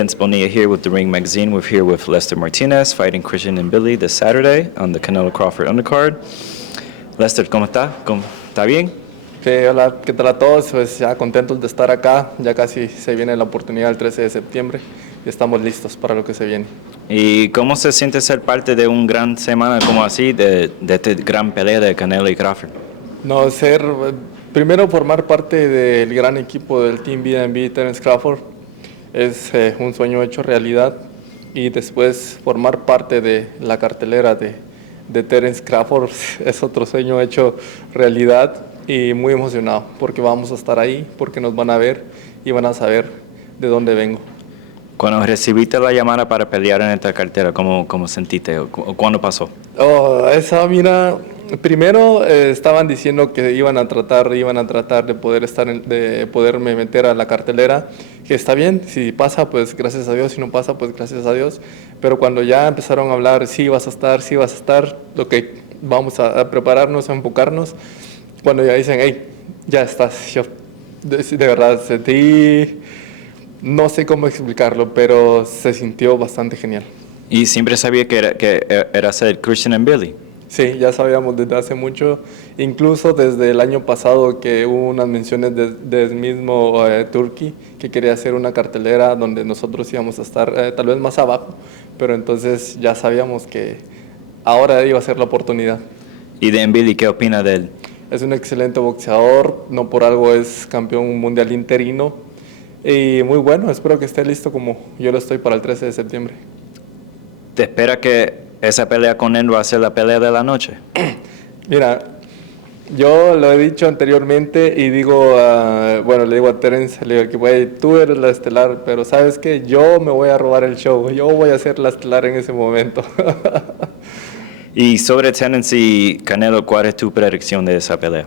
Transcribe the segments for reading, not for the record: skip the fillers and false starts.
Vince Bonilla here with The Ring Magazine. We're here with Lester Martinez fighting Christian Mbilli this Saturday on the Canelo Crawford undercard. Lester, ¿cómo está? ¿Está bien? Sí, hola, ¿qué tal a todos? Pues ya contentos de estar acá, ya casi se viene la oportunidad el 13 de septiembre y estamos listos para lo que se viene. ¿Y cómo se siente ser parte de una gran semana como así, de esta gran pelea de Canelo y Crawford? No, primero formar parte del gran equipo del Team B&B Terence Crawford es un sueño hecho realidad, y después formar parte de la cartelera de Terence Crawford es otro sueño hecho realidad, y muy emocionado porque vamos a estar ahí, porque nos van a ver y van a saber de dónde vengo. Cuando recibiste la llamada para pelear en esta cartera, ¿cómo sentiste? ¿O cuándo pasó? Mira, primero estaban diciendo que iban a tratar de poder de poderme meter a la cartelera, que está bien, si pasa pues gracias a Dios, si no pasa pues gracias a Dios, pero cuando ya empezaron a hablar, sí vas a estar, ok, vamos a prepararnos, a enfocarnos, cuando ya dicen, hey, ya estás, yo de verdad sentí, no sé cómo explicarlo, pero se sintió bastante genial. ¿Y siempre sabía que era ser Christian Mbilli? Sí, ya sabíamos desde hace mucho, incluso desde el año pasado que hubo unas menciones del mismo Turki, que quería hacer una cartelera donde nosotros íbamos a estar tal vez más abajo, pero entonces ya sabíamos que ahora iba a ser la oportunidad. ¿Y de Mbilli qué opina de él? Es un excelente boxeador, no por algo es campeón mundial interino, y muy bueno, espero que esté listo como yo lo estoy para el 13 de septiembre. ¿Te espera que esa pelea con él va a ser la pelea de la noche? Mira, yo lo he dicho anteriormente y digo, le digo a Terence, le digo que güey, tú eres la estelar, pero ¿sabes qué? Yo me voy a robar el show, yo voy a ser la estelar en ese momento. Y sobre Terence y Canelo, ¿cuál es tu predicción de esa pelea?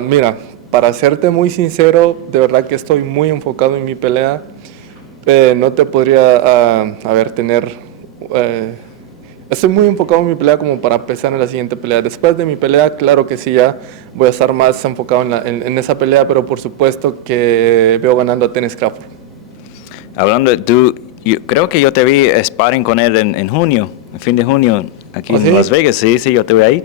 Mira, para serte muy sincero, de verdad que estoy muy enfocado en mi pelea. No te podría, estoy muy enfocado en mi pelea como para empezar en la siguiente pelea. Después de mi pelea, claro que sí, ya voy a estar más enfocado en esa pelea, pero por supuesto que veo ganando a Terence Crawford. Hablando de yo creo que yo te vi sparring con él en junio, en fin de junio, aquí en Las Vegas. Sí, yo te vi ahí.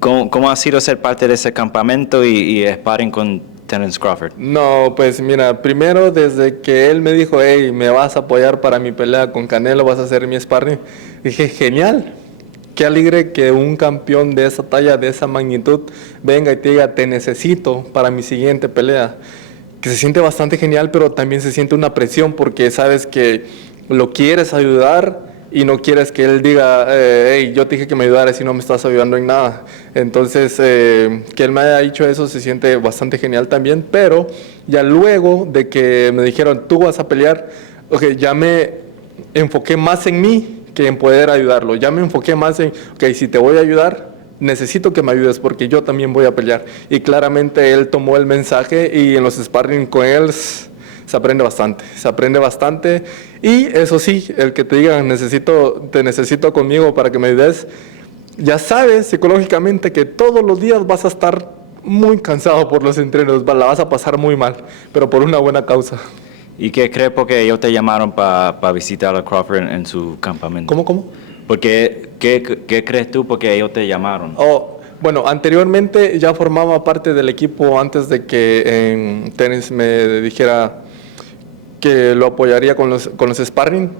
¿Cómo ha sido ser parte de ese campamento y sparring con Terence Crawford? No, pues mira, primero desde que él me dijo, hey, me vas a apoyar para mi pelea con Canelo, vas a hacer mi sparring, dije, genial. Qué alegre que un campeón de esa talla, de esa magnitud, venga y te diga, te necesito para mi siguiente pelea. Que se siente bastante genial, pero también se siente una presión porque sabes que lo quieres ayudar y no quieres que él diga, hey, yo te dije que me ayudaras y no me estás ayudando en nada. Entonces, que él me haya dicho eso se siente bastante genial también, pero ya luego de que me dijeron, tú vas a pelear, okay, ya me enfoqué más en mí que en poder ayudarlo. Ya me enfoqué más en, ok, si te voy a ayudar, necesito que me ayudes porque yo también voy a pelear. Y claramente él tomó el mensaje y en los sparring con él se aprende bastante. Y eso sí, el que te diga te necesito conmigo para que me ayudes, ya sabes psicológicamente que todos los días vas a estar muy cansado por los entrenos, la vas a pasar muy mal, pero por una buena causa. ¿Y qué crees porque ellos te llamaron para visitar a Crawford en su campamento? ¿Cómo? Porque, ¿qué crees tú porque ellos te llamaron? Bueno, anteriormente ya formaba parte del equipo antes de que Terence me dijera que lo apoyaría con los sparring.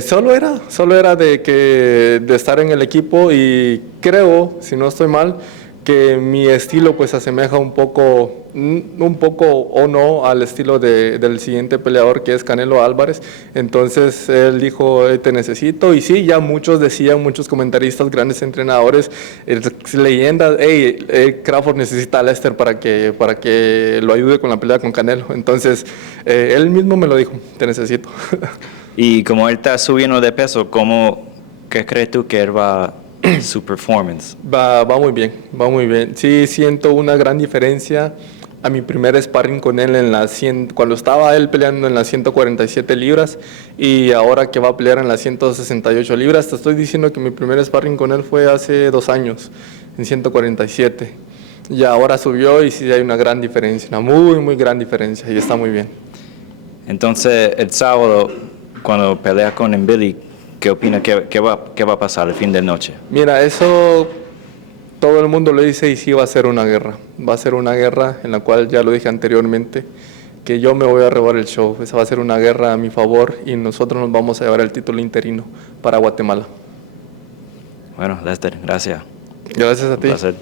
Solo era de estar en el equipo, y creo, si no estoy mal, que mi estilo pues asemeja un poco o no al estilo del siguiente peleador, que es Canelo Álvarez. Entonces él dijo, te necesito, y sí, ya muchos comentaristas, grandes entrenadores, leyendas, Crawford necesita a Lester para que lo ayude con la pelea con Canelo. Entonces él mismo me lo dijo, te necesito. Y como él está subiendo de peso, ¿qué crees tú que él va su performance? Va muy bien. Sí, siento una gran diferencia a mi primer sparring con él cuando estaba él peleando en las 147 libras y ahora que va a pelear en las 168 libras. Te estoy diciendo que mi primer sparring con él fue hace 2 años, en 147. Y ahora subió y sí hay una gran diferencia, una muy, muy gran diferencia, y está muy bien. Entonces, el sábado, cuando pelea con Mbilli, ¿qué opina? ¿Qué va a pasar el fin de noche? Mira, eso todo el mundo lo dice y sí va a ser una guerra. Va a ser una guerra en la cual ya lo dije anteriormente, que yo me voy a robar el show. Esa va a ser una guerra a mi favor y nosotros nos vamos a llevar el título interino para Guatemala. Bueno, Lester, gracias. Gracias a ti. Un placer.